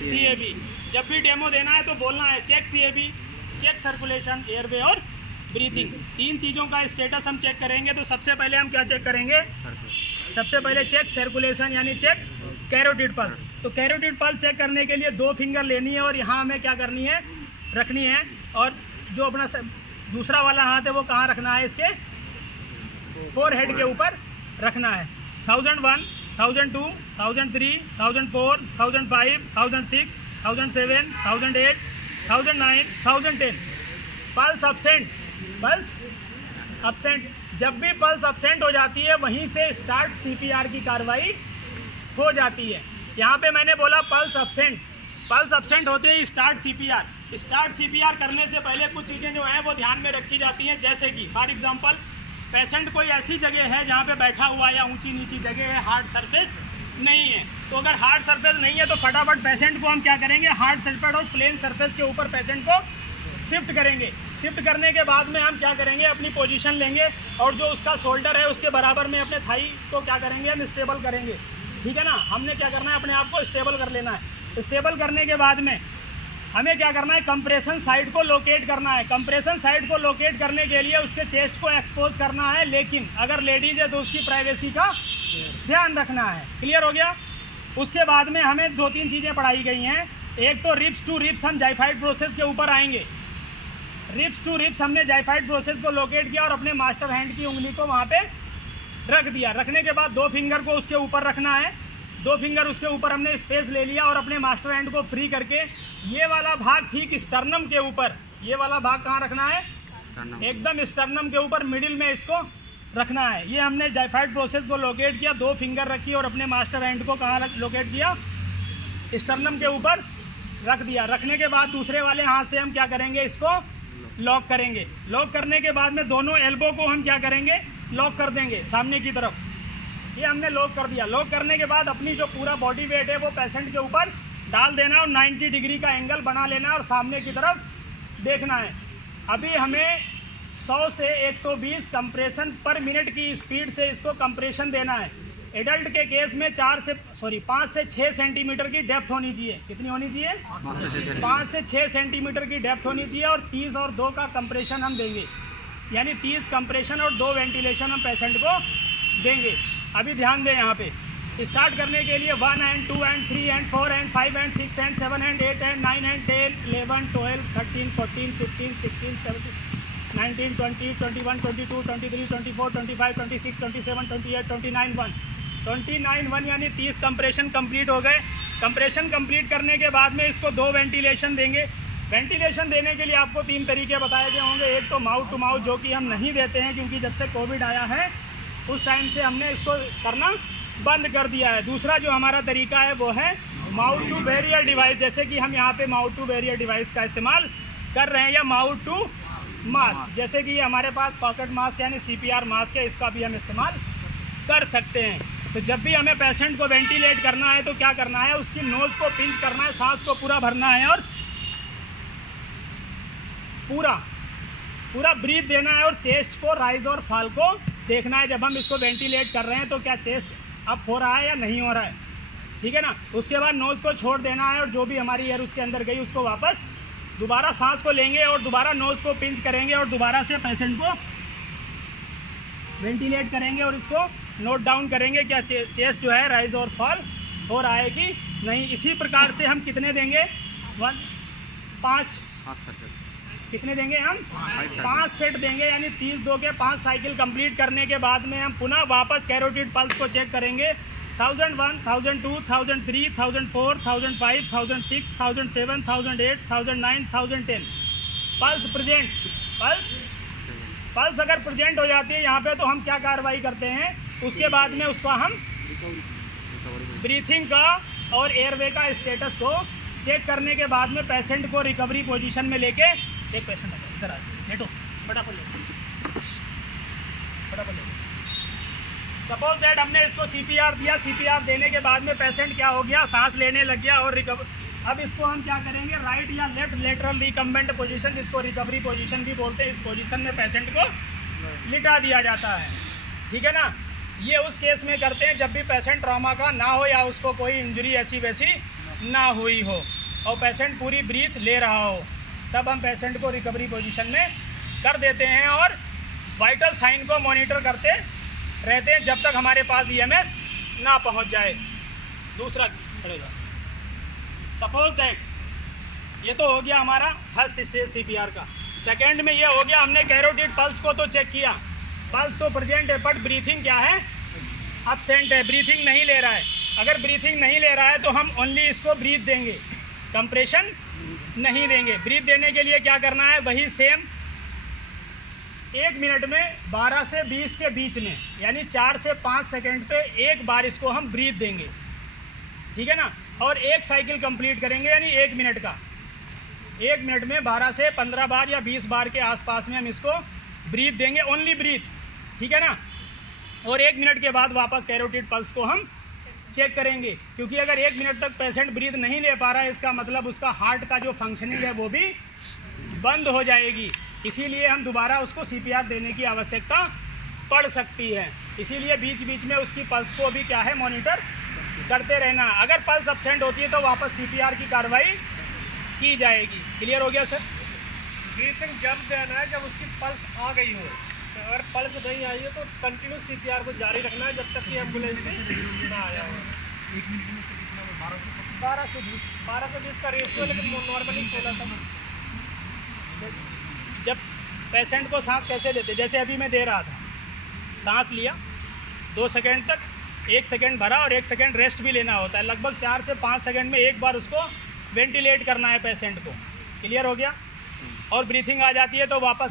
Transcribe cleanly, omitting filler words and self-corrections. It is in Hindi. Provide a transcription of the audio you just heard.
CAB। जब भी डेमो देना है तो बोलना है check CAB, check circulation, airway और ब्रीथिंग। 3 चीज़ों का स्टेटस हम चेक करेंगे। तो सबसे पहले हम क्या चेक करेंगे? सबसे पहले चेक सर्कुलेशन यानी चेक कैरोटिड पल्स। तो कैरोटिड पल्स चेक करने के लिए 2 फिंगर लेनी है और यहाँ हमें क्या करनी है, रखनी है। और जो अपना दूसरा वाला हाथ है वो कहाँ रखना है? इसके फोरहेड के ऊपर रखना है। 1001, 1002, 1003, 1004, 1005, 1006, 1007, 1008, 1009, 1010। Pulse absent, pulse absent. जब भी पल्स अब्सेंट हो जाती है वहीं से स्टार्ट CPR की कार्रवाई हो जाती है। यहाँ पे मैंने बोला पल्स अब्सेंट, पल्स अब्सेंट होते ही स्टार्ट CPR। स्टार्ट CPR करने से पहले कुछ चीज़ें जो हैं वो ध्यान में रखी जाती हैं, जैसे कि फॉर एग्जांपल पेशेंट कोई ऐसी जगह है जहाँ पे बैठा हुआ या ऊंची नीची जगह है, हार्ड सरफेस नहीं है। तो अगर हार्ड सरफेस नहीं है तो फटाफट पेशेंट को हम क्या करेंगे, हार्ड सरफेस और प्लेन सरफेस के ऊपर पेशेंट को शिफ्ट करेंगे। शिफ्ट करने के बाद में हम क्या करेंगे, अपनी पोजीशन लेंगे और जो उसका शोल्डर है उसके बराबर में अपने थाई को क्या करेंगे, हम स्टेबल करेंगे। ठीक है ना? हमने क्या करना है, अपने आप को स्टेबल कर लेना है। स्टेबल करने के बाद में हमें क्या करना है, कंप्रेशन साइड को लोकेट करना है। कंप्रेशन साइड को लोकेट करने के लिए उसके चेस्ट को एक्सपोज करना है, लेकिन अगर लेडीज़ है तो उसकी प्राइवेसी का ध्यान रखना है। क्लियर हो गया? उसके बाद में हमें 2-3 चीज़ें पढ़ाई गई हैं। एक तो रिब्स टू रिब्स हम जाइफाइड प्रोसेस के ऊपर आएंगे। रिब्स टू रिब्स हमने जाइफाइड प्रोसेस को लोकेट किया और अपने मास्टर हैंड की उंगली को वहाँ पे रख दिया। रखने के बाद 2 फिंगर को उसके ऊपर रखना है। 2 फिंगर उसके ऊपर हमने स्पेस ले लिया और अपने मास्टर हैंड को फ्री करके ये वाला भाग ठीक स्टर्नम के ऊपर, ये वाला भाग कहाँ रखना है, एकदम स्टर्नम के ऊपर मिडिल में इसको रखना है। ये हमने जाइफाइड प्रोसेस को लोकेट किया, 2 फिंगर रखी और अपने मास्टर हैंड को कहाँ लोकेट किया, स्टर्नम के ऊपर रख दिया। रखने के बाद दूसरे वाले हाथ से हम क्या करेंगे, इसको लॉक करेंगे। लॉक करने के बाद में दोनों एल्बो को हम क्या करेंगे, लॉक कर देंगे सामने की तरफ। ये हमने लॉक कर दिया। लॉक करने के बाद अपनी जो पूरा बॉडी वेट है वो पेशेंट के ऊपर डाल देना और 90 डिग्री का एंगल बना लेना और सामने की तरफ देखना है। अभी हमें 100 से 120 कंप्रेशन पर मिनट की स्पीड से इसको कंप्रेशन देना है। एडल्ट के केस में 5 से 6 सेंटीमीटर की डेप्थ होनी चाहिए। कितनी होनी चाहिए? 5 से 6 सेंटीमीटर की डेप्थ होनी चाहिए और 30 और 2 का कंप्रेशन हम देंगे, यानी 30 कंप्रेशन और 2 वेंटिलेशन हम पेशेंट को देंगे। अभी ध्यान दें, यहाँ पे स्टार्ट करने के लिए 1 and 2 and 3 and 4 and 5 and 6 and 7 and 8 and 9 and 10, 11, 12, 13, 14, 15, 16, 17, 19, 20, 21, 22, 23, 24, 25, 26, 27, 28, 29, 1 यानी 30 कंप्रेशन कंप्लीट हो गए। कंप्रेशन कंप्लीट करने के बाद में इसको 2 वेंटिलेशन देंगे। वेंटिलेशन देने के लिए आपको 3 तरीके बताए गए होंगे। एक तो माउथ टू माउथ, जो कि हम नहीं देते हैं क्योंकि जब से कोविड आया है उस टाइम से हमने इसको करना बंद कर दिया है। दूसरा जो हमारा तरीका है वो है माउथ टू बैरियर डिवाइस, जैसे कि हम यहाँ पे माउथ टू बैरियर डिवाइस का इस्तेमाल कर रहे हैं, या माउथ टू मास्क, जैसे कि हमारे पास पॉकेट मास्क यानी CPR मास्क है, इसका भी हम इस्तेमाल कर सकते हैं। तो जब भी हमें पेशेंट को वेंटिलेट करना है तो क्या करना है, उसकी नोज़ को पिंच करना है, सांस को पूरा भरना है और पूरा ब्रीथ देना है और चेस्ट को राइज और फॉल को देखना है। जब हम इसको वेंटिलेट कर रहे हैं तो क्या चेस्ट अप हो रहा है या नहीं हो रहा है, ठीक है ना। उसके बाद नोज़ को छोड़ देना है और जो भी हमारी एयर उसके अंदर गई उसको वापस दोबारा सांस को लेंगे और दोबारा नोज़ को पिंच करेंगे और दोबारा से पेशेंट को वेंटिलेट करेंगे और इसको नोट डाउन करेंगे क्या चेस्ट जो है राइज और फॉल हो रहा है कि नहीं। इसी प्रकार से हम कितने देंगे, 5 कितने देंगे हम, 5 सेट देंगे, यानी 30 2 के 5 साइकिल कंप्लीट करने के बाद में हम पुनः वापस कैरोटिड पल्स को चेक करेंगे। 1001, 1002, 1003, 1004, 1005, 1006, 1007, 1008, 1009, 1010 पल्स प्रेजेंट। पल्स अगर प्रेजेंट हो जाती है यहाँ पे तो हम क्या कार्रवाई करते हैं, उसके बाद में उसका हम ब्रीथिंग का और एयरवे का स्टेटस को चेक करने के बाद में पेशेंट को रिकवरी पोजीशन में लेके, एक पेशेंट है इधर आ लेटो, फटाफट लेटो। सपोज दैट हमने इसको CPR दिया, CPR देने के बाद में पेशेंट क्या हो गया, सांस लेने लग गया और अब इसको हम क्या करेंगे, राइट या लेफ्ट लेटरल रिकम्बेंट पोजीशन, जिसको रिकवरी पोजीशन भी बोलते हैं, इस पोजीशन में पेशेंट को लिटा दिया जाता है, ठीक है ना। ये उस केस में करते हैं जब भी पेशेंट ट्रॉमा का ना हो या उसको कोई इंजरी ऐसी वैसी ना हुई हो और पेशेंट पूरी ब्रीथ ले रहा हो, तब हम पेशेंट को रिकवरी पोजीशन में कर देते हैं और वाइटल साइन को मॉनिटर करते रहते हैं जब तक हमारे पास ईएमएस ना पहुंच जाए। दूसरा सपोज दैट ये तो हो गया हमारा फर्स्ट स्टेज सीपीआर का। सेकेंड में ये हो गया, हमने कैरोटिड पल्स को तो चेक किया, पल्स तो प्रेजेंट है बट ब्रीथिंग क्या है, absent है, ब्रीथिंग नहीं ले रहा है। अगर ब्रीथिंग नहीं ले रहा है तो हम ओनली इसको ब्रीथ देंगे, कंप्रेशन नहीं देंगे। ब्रीथ देने के लिए क्या करना है, वही सेम 1 मिनट में 12 से 20 के बीच में, यानी 4 से 5 सेकेंड पे एक बार इसको हम ब्रीथ देंगे, ठीक है ना। और एक साइकिल कंप्लीट करेंगे यानी 1 मिनट का, 1 मिनट में 12 से 15 बार या 20 बार के आसपास में हम इसको ब्रीथ देंगे, ओनली ब्रीथ, ठीक है ना। और 1 मिनट के बाद वापस कैरोटिड पल्स को हम चेक करेंगे, क्योंकि अगर 1 मिनट तक पेशेंट ब्रीथ नहीं ले पा रहा है इसका मतलब उसका हार्ट का जो फंक्शनिंग है वो भी बंद हो जाएगी। इसीलिए हम दोबारा उसको सीपीआर देने की आवश्यकता पड़ सकती है। इसीलिए बीच बीच में उसकी पल्स को भी क्या है, मॉनिटर करते रहना। अगर पल्स अब्सेंट होती है तो वापस सीपीआर की कार्रवाई की जाएगी। क्लियर हो गया सर? ब्रीथिंग जब देना है जब उसकी पल्स आ गई हो, तो अगर पल्स नहीं आई है तो कंटिन्यू सीपीआर को जारी रखना है जब तक कि एम्बुलेंस ना आया हो। 12 से 20 का रेशियो, लेकिन नॉर्मली 16 था। जब पेशेंट को सांस कैसे देते, जैसे अभी मैं दे रहा था, सांस लिया 2 सेकेंड तक, 1 सेकेंड भरा और 1 सेकेंड रेस्ट भी लेना होता है। लगभग 4 से 5 सेकेंड में एक बार उसको वेंटिलेट करना है पेशेंट को। क्लियर हो गया? और ब्रीथिंग आ जाती है तो वापस